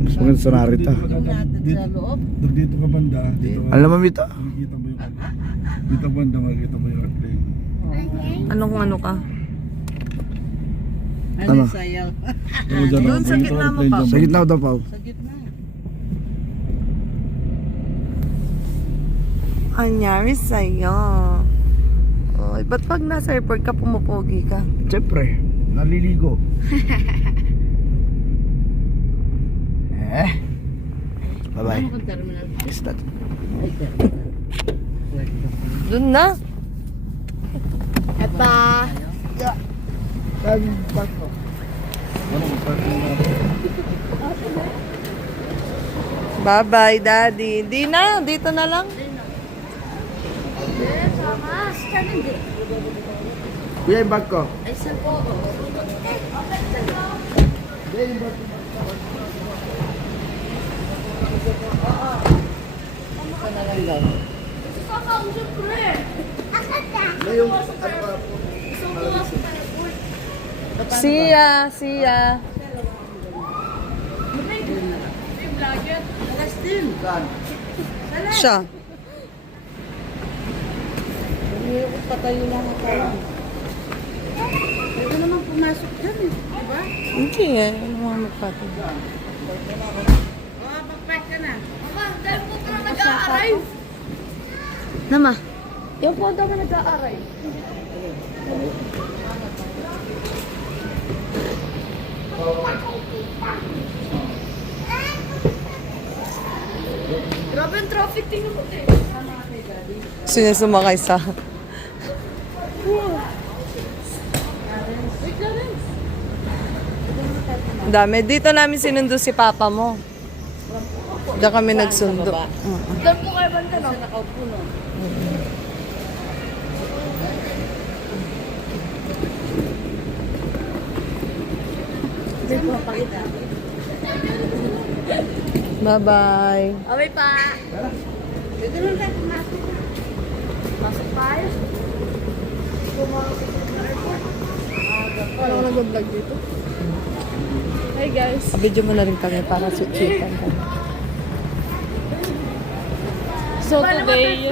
Mas maganda sa narita. Dito ka banda. Dito ka. Alam mo, Mita? Makikita mo yung dito banda, makikita mo yung airplane. Anong ano ka? Ano? Sayaw. Doon sa gitna mo pa. Sa gitna daw, Pao. Sa gitna. Anyari sa'yo. Oy, ba't pag nasa airport ka, pumupogi ka? Siyempre, naliligo. Bye-bye. Ano kung terminal? Is that? Ay, terminal. Doon na. Epa! Sabi yung parko. Anong parking natin? Bye-bye, Daddy. Di na, dito na lang. Kuya, yung bag ko. Ay, sir po. Siya. Siya. Patayo lang ako. Pwede naman pumasok dyan eh. Diba? Hindi eh. Ano mga magpati? Oo, pag-park ka na. Mama, dahil po na nag-a-arrive. Nama. Yung po daw na nag-a-arrive. Grabe yung traffic, tingnan mo eh. Sino sumakay sa... Ang dami. Dito namin sinundo si Papa mo. Diyan kami nagsundo. Doon po kayo banda, no? Nakaupo, no? Saan mo pakita? Bye-bye. Okay pa. Pwede lang tayo pumasok. Pasok tayo. Parang nag-vlog dito. Hey guys. Video mo na rin kami para sweet-sweetan ka. So today,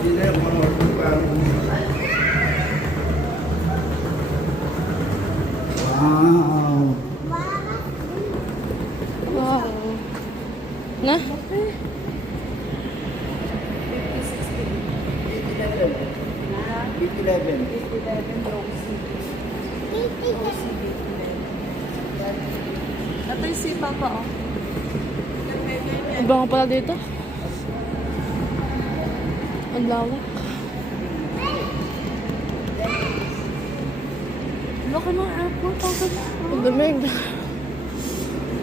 Hindi na yung mga Wow. wow. Na? 11. Ito yung si Papa, oh. Iba nga pala dito. Ang lawak. Laki ng airport. Ang damig.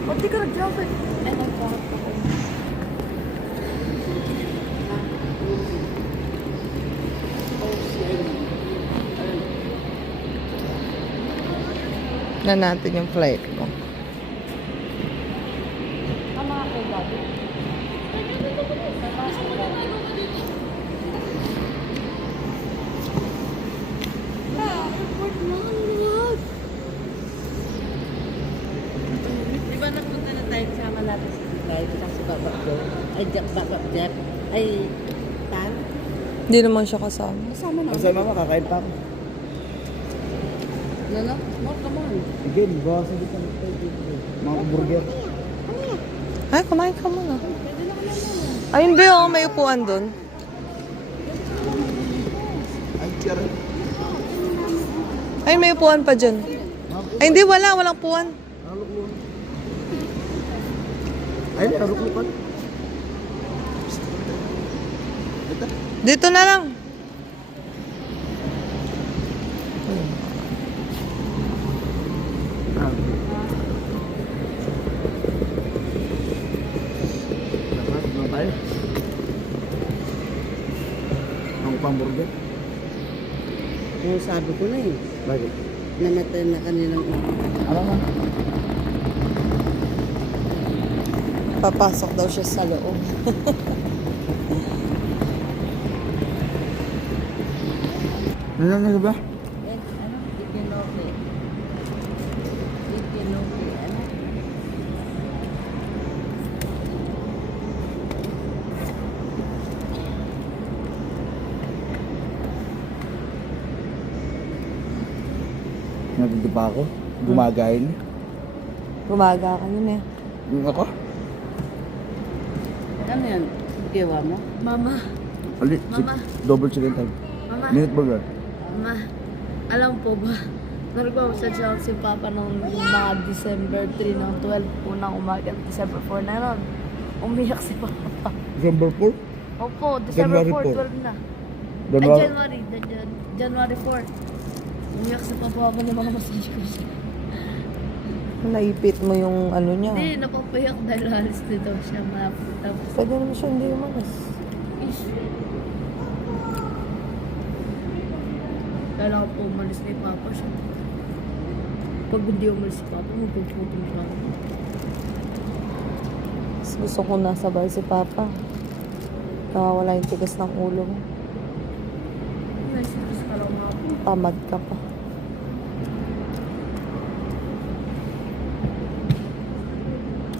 Ba't di ka nag-traffic? Eh, nag-traffic ako. Na natin yung flight mo. Tama ako, Gabi. Di ba napunta na tayo sa malapit sa Dubai? Kasi Baba ko. Ay, Baba Jeff. Ay, Tan. Hindi naman siya kasama. Kasama na. Kasi mama, kakain pa ako. Lala, more come on. Sige, bawa sa dito. Mga burger. Ay, kumain ka muna. Ay, hindi oh. May upuan doon. Ay, tiyara. Ay, may upuan pa dyan. Ay, hindi. Walang upuan. Ay, naruklukan. Dito na lang. Tayo. Ang pamburger. Yung sabi ko na eh. Bakit? Namatay na kanilang ulo. Ano man? Papasok daw siya sa loob. Ano na ba? Ikinoke. Ikinoke, ano? Nandito pa ako. Gumagain. Gumaga ka yun eh. Yung ako? Ano yan? Gawa mo? Mama, Ulit. Mama. Double chicken time. Mama, Minute burger. Mama, alam po ba? Nag-message ako si Papa nung mga December 3 ng 12 po ng umaga, December 4 na nun. Umiyak si Papa. December 4? Opo, December January 4, 4. 12 na. Ay, January. January 4. Umiyak si Papa habang ng mga message ko siya. Naipit mo yung ano niya. Hindi, napapayak dahil halis dito siya mapunta. Pwede naman siya hindi umalis. Kailangan po umalis ni Papa siya. Pag hindi umalis si Papa, magpuputong siya. Mas gusto ko nasabay si Papa. Nakawala yung tigas ng ulo mo. Nasitis ka lang mga po. Tamad ka pa.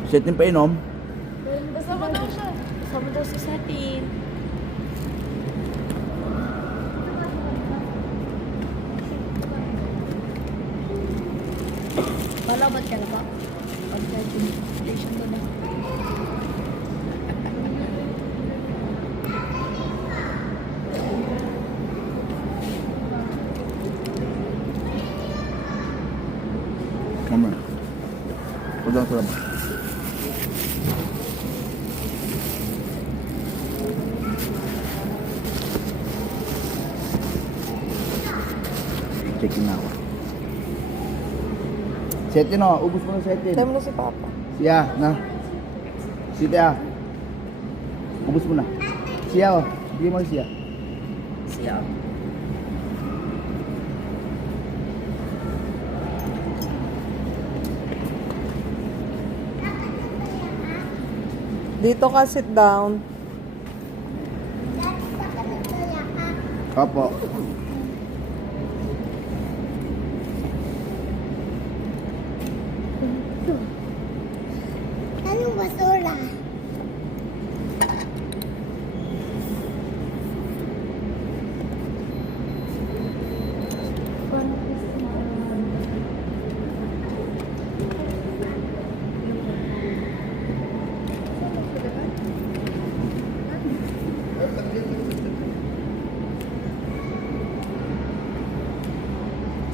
Set pa inom. Kasama daw siya. Kasama daw si Satin. Malabat ka na ba? Pag-station mo na. Mama. Udang sa labas. Check in ako. Setin o, ubus mo na setin. Dami na si Papa. Siya, na. Siya. Ubus mo na. Siya o, hindi mo siya. Siya. Dito ka, sit down. Opo. Anong basura?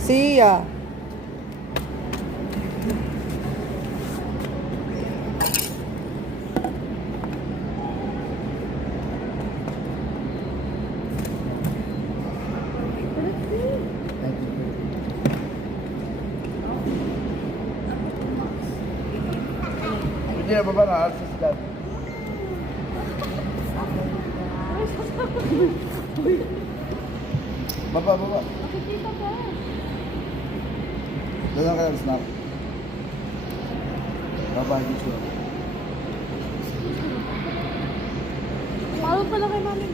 Siya. Hindi na baba na, alas sa dad. Baba. Dalang ka ng snack. Baba, hindi siya. Tawag pala kay mami.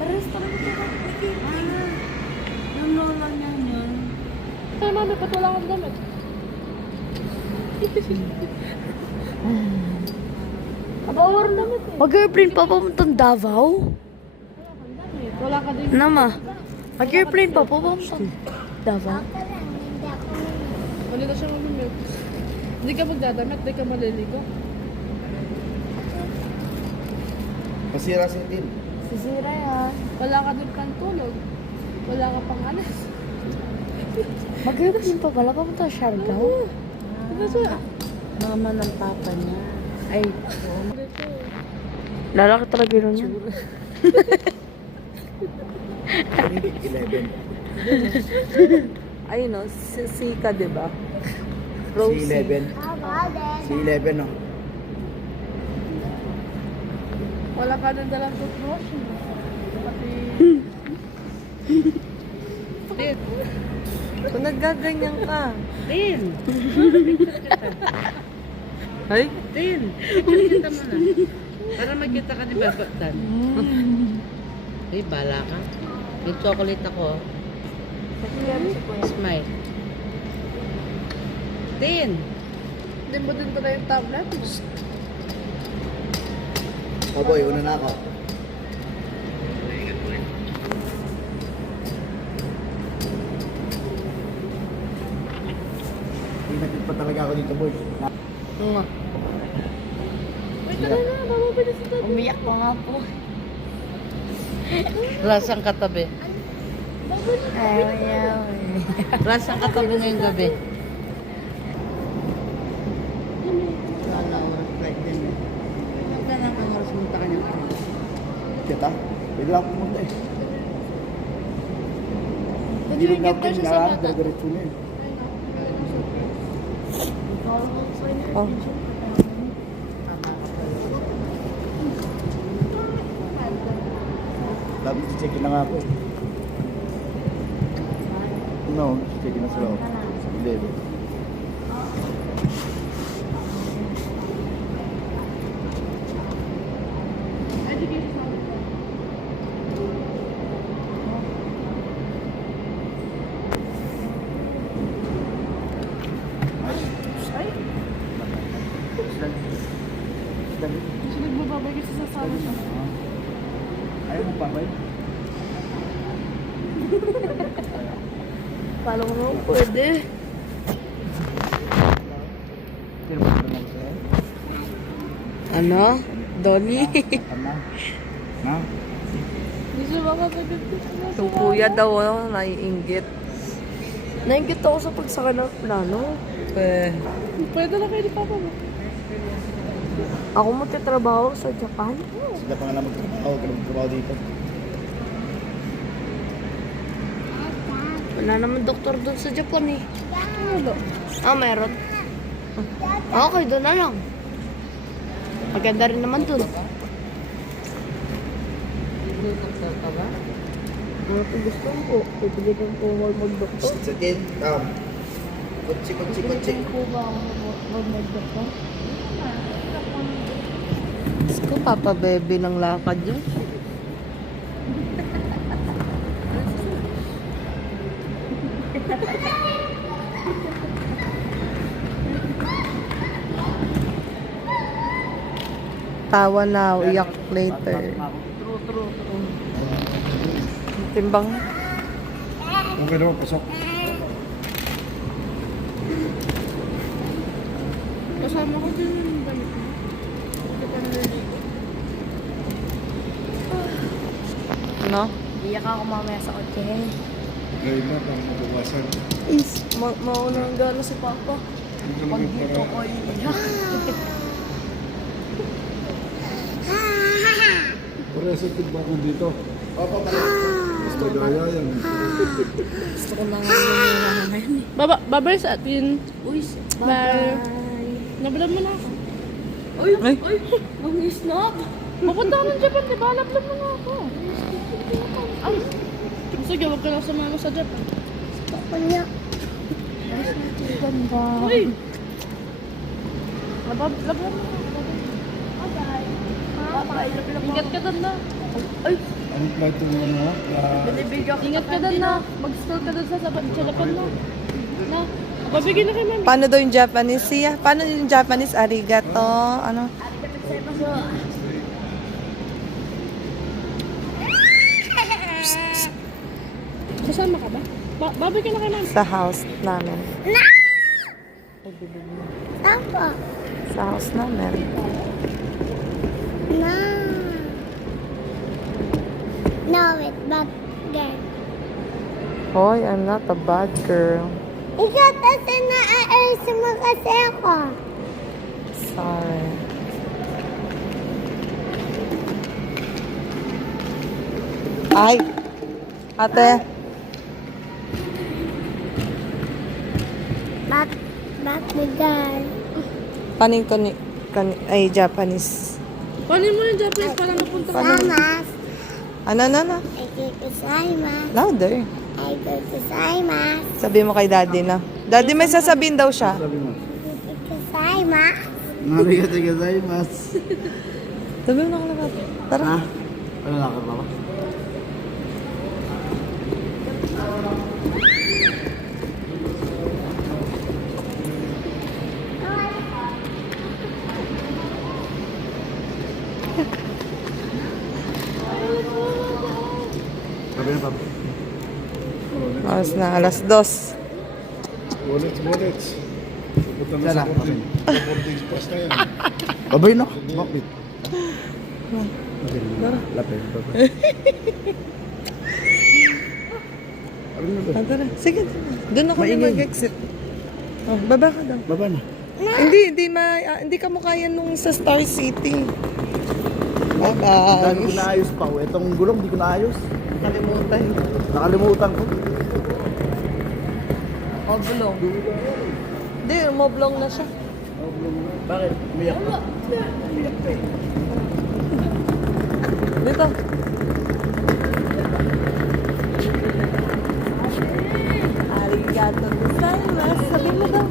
Restaurant ito ba? Yung lola niya yun. Kaya mami, ba't wala kang damit? Abawar damit eh. Mag-airplane pa papuntang Davao? Wala ka din. Nama, mag-airplane pa papuntang Davao? Wala na siyang lumit. Hindi ka magdadamit, hindi ka maliligo. Masira si Tim. Sisira yan. Wala ka din pang tulog. Wala ka pang alas. Mag-airplane pa pala papuntang Siargao? Ano siya? Mama ng papa niya. Ay, Lalaki talaga yun yan. 11. Ayun o, si Sika, diba? Si 11. Si 11 o. Wala ka din dalang toothbrush. Pati... Tin. Kung naggaganyan ka. Tin. Picture kita. Ay? Tin. Picture kita muna. Para magkita ka ni Papa Dan. Ay, bala ka. May chocolate ako. Smile. Tin. Hindi mo din pala yung tablet mo. Oh boy, una na ako. Pinatid pa talaga ako dito, boy. Nga. Wait, tara na. Mamabilis ito. Umiyak ko nga po. Lasang katabi. Ayaw. Lasang katabi ngayong gabi. Wala oras flight din eh. Wala na kang oras munta ka niya. Kita, pwede lang pumunta eh. Hindi rin Get natin there sa sinaraan, Sabata. diretso na eh. Oh. Dapat si-check-in na nga ako eh. No, si-check-in na sa loob. Hindi. Kasi nagbababay kasi sasama siya. Ayaw mo pa ba yun? Paano ko naman pwede? Pero ba naman sa'yo? Ano? Donnie? Ano? Na? Hindi siya makapagod dito. Yung kuya daw, naiinggit. Nainggit ako sa pagsaka ng plano. Pwede na kayo ni Papa mo. Ako magtatrabaho sa Japan. Sila pa nga na magtrabaho, ka na magtrabaho dito. Wala naman doktor doon sa Japan eh. Wala. Ah, meron. Okay, doon na lang. Maganda rin naman doon. Doktor ka ba? Ano kung gusto ko? Pipilitin ko mag-doktor. Sa din, kutsi. Pipilitin ko ba ako mag-doktor? Diyos ko, Papa Bebe ng lakad yun. Tawa now, iyak later. Timbang. Okay naman, pasok. Kasama ko din yung damit mo. Hindi pa naliligo. Ano? Iyak ako mamaya sa kotse. Ngayon na, parang mabawasan. Is, mauna ang gano'n si Papa. Hindi Pag naman dito ko para... iiyak. Parehas ang tigbakan dito. Opo, Basta gaya yan. Gusto ko na nga yung ngayon eh. Babay sa atin. Uy, Bye. bye. Nablab mo na ako. Uy, mag-snap. Pupunta ako ng Japan, diba? Nablab mo na ako. Ay. Sige, huwag ka na sumama sa Japan. Kanya. Ganda. Uy! Lablab mo na ako. Ingat ka doon na. Ay, Anong flight yung ano? ingat ka doon na. Mag-store ka doon sa Japan na. Na. Babigyan na kay mami. Paano daw yung Japanese siya? Paano yung Japanese? Arigato? Ano? Kasama ka ba? Babigyan na kay mami. Sa house namin. Tapa. Sa house namin. Na. No, it's bad girl. Hoy, I'm not a bad girl. Ikaw kasi na-aayos mo kasi ako. Sorry. Ay! Ate! Ba't girl? Paano yung ay, Japanese? Paano mo yung Japanese para mapunta ka? Mamas. Ano? Ikikisay, ma. Louder. Sabi mo kay daddy na. Daddy may sasabihin daw siya. Sabi mo. Arigato gozaimasu. Sabi mo na kalabat. Tara. Ha? Ano na ka ba? Sabi na pa. Oras na, alas 2. Bullets. Punta na Sana. sa boarding. Sa boarding pass na yan. Babay no? Bakit? Lapit. Ah, tara. Sige. Doon ako na Maingay. mag-exit. Oh, baba ka daw. Baba na. Hindi ka mukha yan nung sa Star City. Dahil Bye-bye. ko naayos pa. Itong gulong, di ko naayos. Kalimutan. Nakalimutan ko. Oblong. Hindi, moblong na siya. Bakit? Umiyak pa. Umiyak pa eh. Dito. Arigato gozaimasu. Sabi mo daw.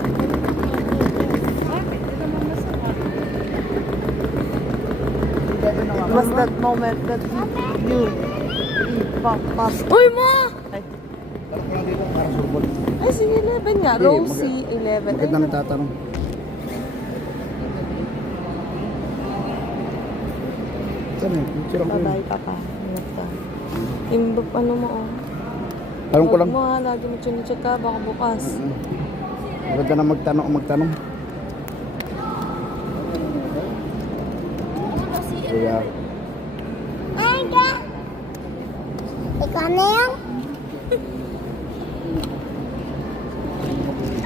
Was that moment that you pop. Uy mo! Ay, Parang lang dito, parang surbol. ay si 11 nga. Hindi, Rosie 11. Bakit na nagtatanong? Saan yun? Picture ko yun. Bye-bye, papa. Ingat ka. Imbap ano mo, oh. Tanong ko lang. Huwag mo ha, lagi mo chinecheck ka, baka bukas. Maganda na magtanong. Kuya. Ikaw na yan?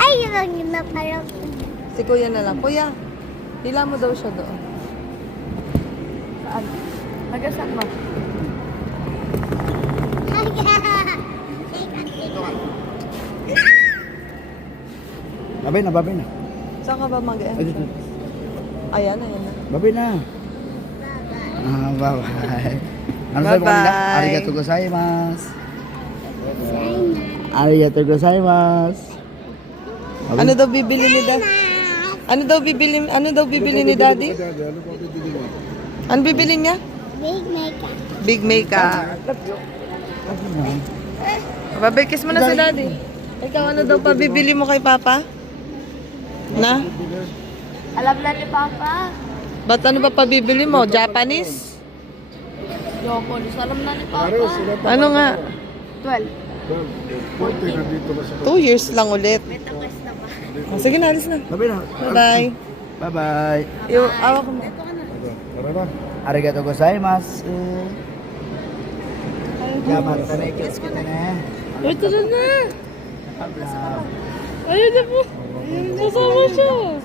Ay, yun na parang. Si kuya na lang. Kuya, hila mo daw siya doon. Saan? Magasak mo. Babay na. Saan ka ba Ay, mag-end? dito. Ayan na. Babay na. Bye-bye. Ano sabi mo Bye-bye. nila? Arigato gozaimasu. Arigato gozaimasu. Ano daw bibili ni Daddy? Ano daw bibili ni Daddy? Ano pa bibili mo? Ano bibili niya? Big makeup. Big makeup. Babay-kiss mo na si Daddy. Ikaw, ano daw pa bibili mo kay Papa? Na? Alam na ni Papa. Ba't ano ba pabibili mo? Japanese? Yokolis, alam na ni Papa. Pares, sila pa. Ano nga? 12. 40 nandito na sa 2 years lang ulit. Oh, sige na, alis na. Babay na. Bye-bye. Bye-bye. Awa ko mo. Tara na. Arigato gozaimasu. Yaman ka na, kiss kita na. Ay, tara na. Ayun na po. Kasama siya.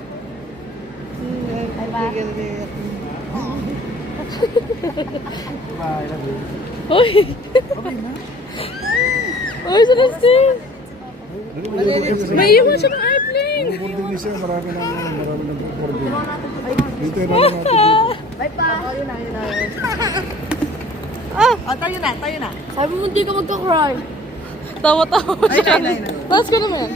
Bye, love you. Uy. Uy, Celestine. May iwan siya ng airplane. Ang boarding ni sir, marami ng boarding. Dito na natin. Bye pa. Tayo na. Sabi mo hindi ka magka-cry. Tawa-tawa siya. Taas ka naman.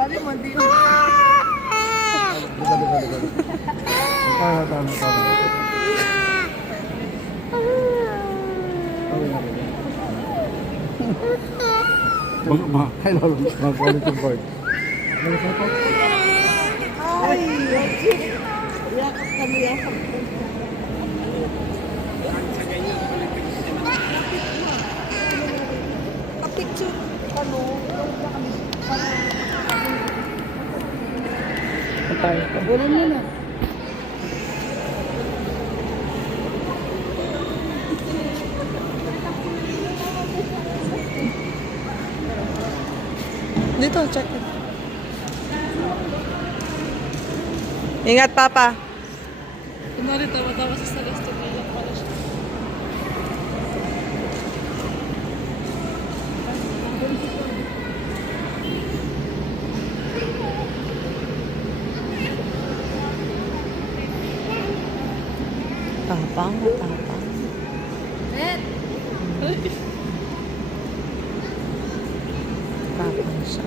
Sabi mo, hindi. Tama. Mag-quality yung board. Picture. Ano? Dito, check it. Ingat, Papa. Kunwari, tawa-tawa si Celestine. Naiyak pala siya. Tapang. Nahihirapan siya.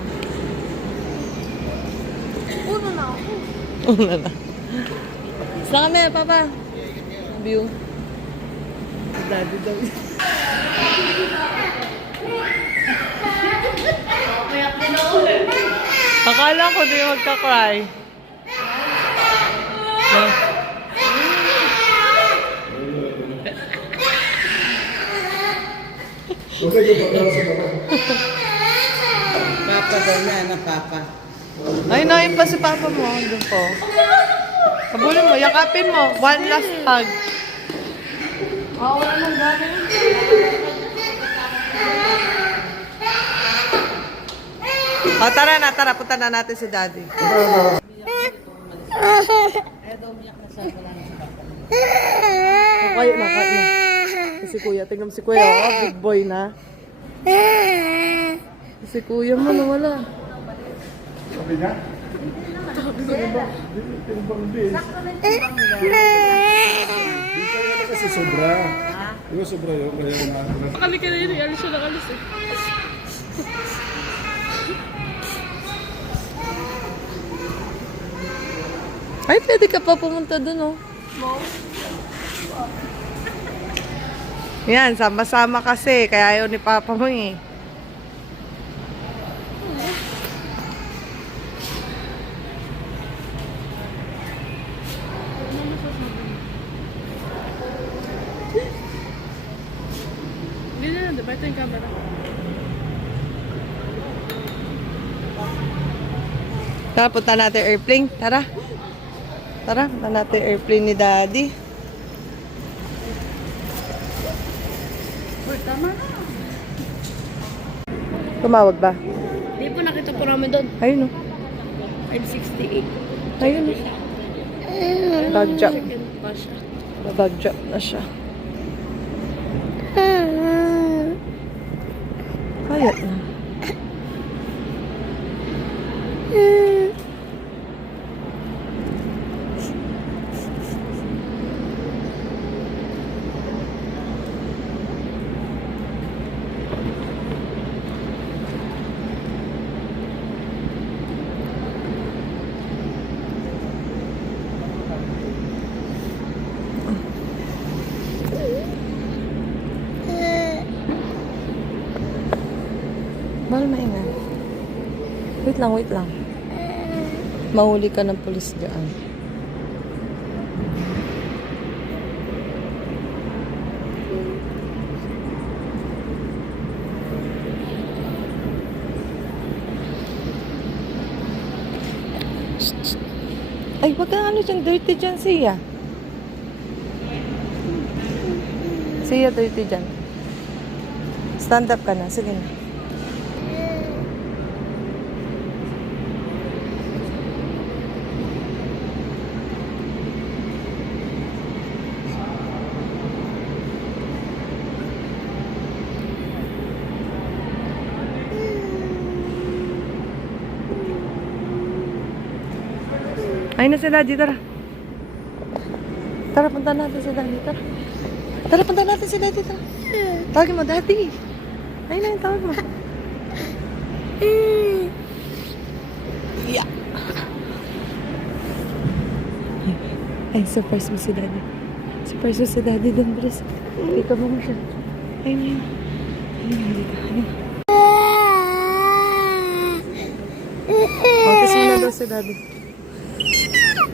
Uno na ako. Una na. Saan kami, Papa? View. Daddy daw. Akala ko di magka-cry. Okay, yung pagkakas sa baba. Papa daw na, na Papa. Ay, nain pa si Papa mo. Doon po. Kabulin mo, yakapin mo. One last hug. Wala nang gano'n. O, tara na, tara. Punta na natin si Daddy. Kayo na, kayo na. Si Kuya, tingnan mo si Kuya. Oh, big boy na. Si Kuya mo, nawala. Sabi niya? Hindi kasi sobra. Di ba sobra yun? Kaya na. Akali ka na yun, alis siya ng alis eh. Ay, pwede ka pa pumunta dun, oh. Yan, sama-sama kasi. Kaya ayaw ni Papa mo, eh. Hindi na, diba? Ito yung camera. Tara, punta natin airplane. Tara. Tara, punta natin airplane ni Daddy. Tumawag ba? Hindi po nakita po namin doon. Ayun, oh. 568. Ayun, oh. Bag drop. Second pa siya. Bag drop na siya. Kayat na. Mahal maingan. Wait lang, wait lang. Mahuli ka ng pulis dyan. Ay, wag ka ano dyan. Dirty dyan, siya. Siya, dirty dyan. Stand up ka na. Sige na. Ayun na si Daddy, tara. Tara, punta natin si Daddy, tara. Tara, punta natin si Daddy, tara. Tawagin mo, Daddy. Ayun na yung tawag mo. Yeah. Ay, surprise mo si Daddy. Surprise mo si Daddy doon, Dres. Ikaw mo siya. Ayun na yun. Ayun na, dito. Ayun. Oh, kiss mo na daw si Daddy.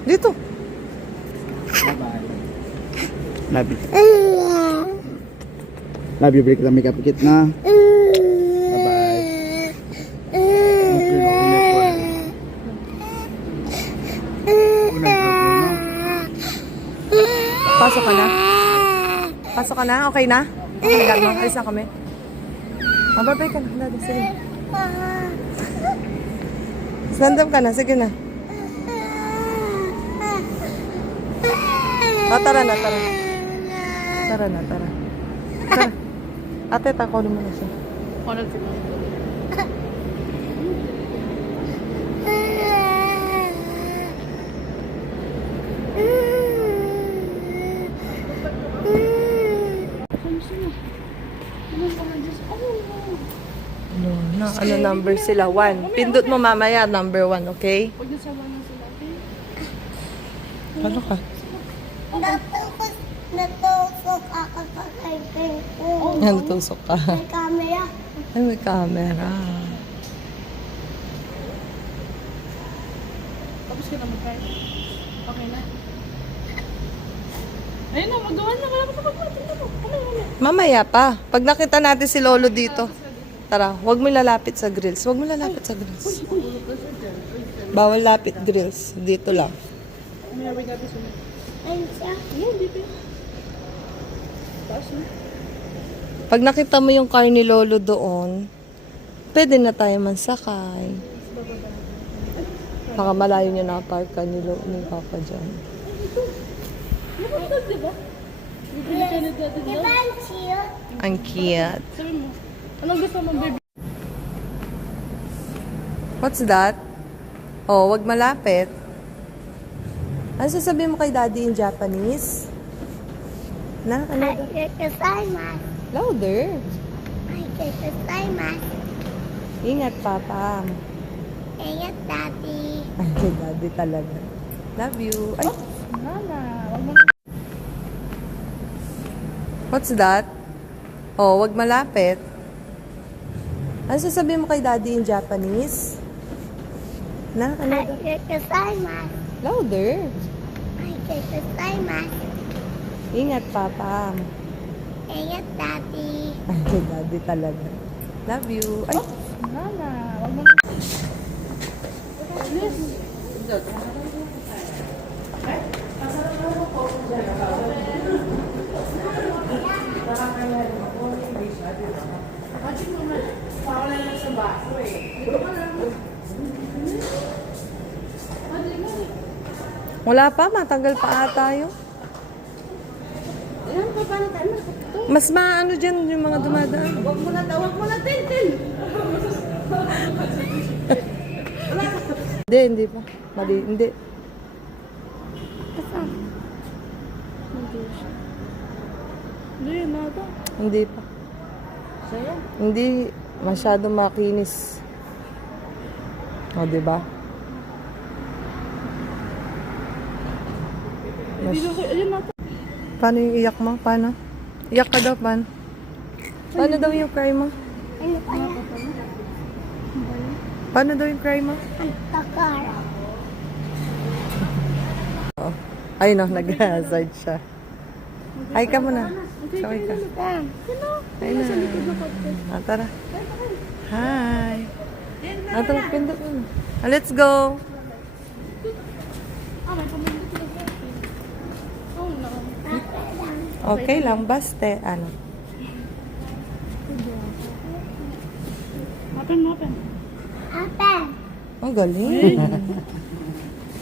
Dito. Love you. Love you, break the makeup kit na. Bye-bye. Pasok ka na? Pasok ka na? Okay na? Okay lang mo? Alis na kami? Mababay ka na. Daddy, sige. Stand up ka na. Sige na. Tara na, tara. Tara na, tara. Tara. Ate, takunin mo na siya. Ako na sila. Ano number sila? 1. Pindot mo mamaya, number 1, okay? Huwag niyo sabayan sila, okay? Ano ka? Natusok ako sa kaibigan ko. Yan, tusok ka. May camera. Ay, may camera. Tapos ka na mag-card. Okay na. Ayun na, magawa na. Wala ka sa pagkawa. Tingnan mo. Ano? Mamaya pa. Pag nakita natin si Lolo dito. Tara, huwag mo lalapit sa grills. Huwag mo lalapit sa grills. Bawal lapit grills. Dito lang. May away gabi sunod. Ayun siya. Ayun, dito. Taas na. Pag nakita mo yung car ni Lolo doon, pwede na tayo mansakay. Baka malayo niyo nakapark ka ni Papa dyan. Nakapagod, di ba? Bibili ka na dati Di ba ang cute? Ang cute. Sabi mo, anong gusto mong baby? What's that? Oh, wag malapit. Ano sasabihin mo kay Daddy in Japanese? Na? Ano? Gozaimasu. Louder. Gozaimasu. Ingat, Papa. Ingat, Daddy. Ay, kay Daddy talaga. Love you. Ay, Nana, wag mo na. what's that? Oh, wag malapit. Ano sasabihin mo kay Daddy in Japanese? Na? Ano? Gozaimasu. Louder. Gozaimasu. Ingat, Papa. Ingat, Daddy. Ay, kay Daddy talaga. Love you. Ay, Nana, wag mo na. wala pa. Matagal pa ata yun. Mas maano dyan yung mga dumadaan. Huwag mo na, Tintin. Hindi pa. Mali, hindi. Hindi, nada. Hindi pa. Hindi masyado makinis. O, diba? Hindi na ko, ayun nata. Paano yung iyak mo? Paano? Iyak ka daw, paano? Paano daw yung cry mo? Ano kaya? Paano daw yung cry mo? Ang takara. Oh. Ay no, nag-hazard siya. Ay ka muna. Saway ka. Ay na. Ah, tara. Hi. Ah, tara, pindot mo. Ah, let's go. Ah, may pamilya ko na. Oh, no. Okay lang, baste. Ano? Open. Apa? Ang galing.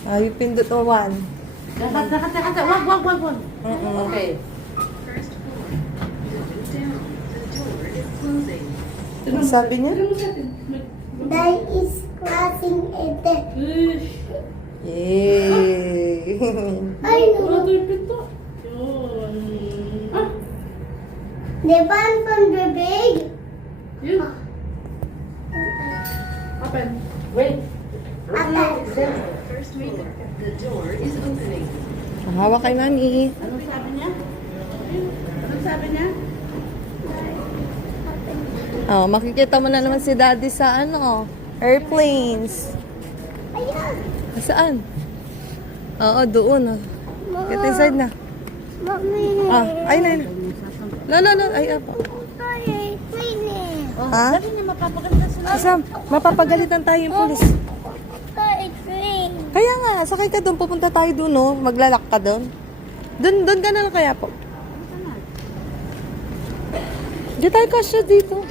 Ay, pindot o 1. Kata. Wag. Okay. Ano sabi niya? That is crossing it. Yay! Ay, no. Ito yung pinto. Yun. Ah, Di ba ang pambibig? yun. Open. Wait. Apa? Hawak kay Mami. Anong sabi niya? Anong sabi niya? Oh, makikita mo na naman si Daddy sa airplanes. Ayan. Saan? Oo, doon. Oh. Get inside na. Mami. Ah, ay na. No. Ay, apa. Sorry, cleaning. Ha? Sabi niya mapapaganda sila. Asam, mapapagalitan tayo yung pulis. Sorry, clean. Kaya nga, sakay ka doon. Pupunta tayo doon, no? Maglalak ka doon. Doon ka na lang kaya po. Di tayo kasya dito.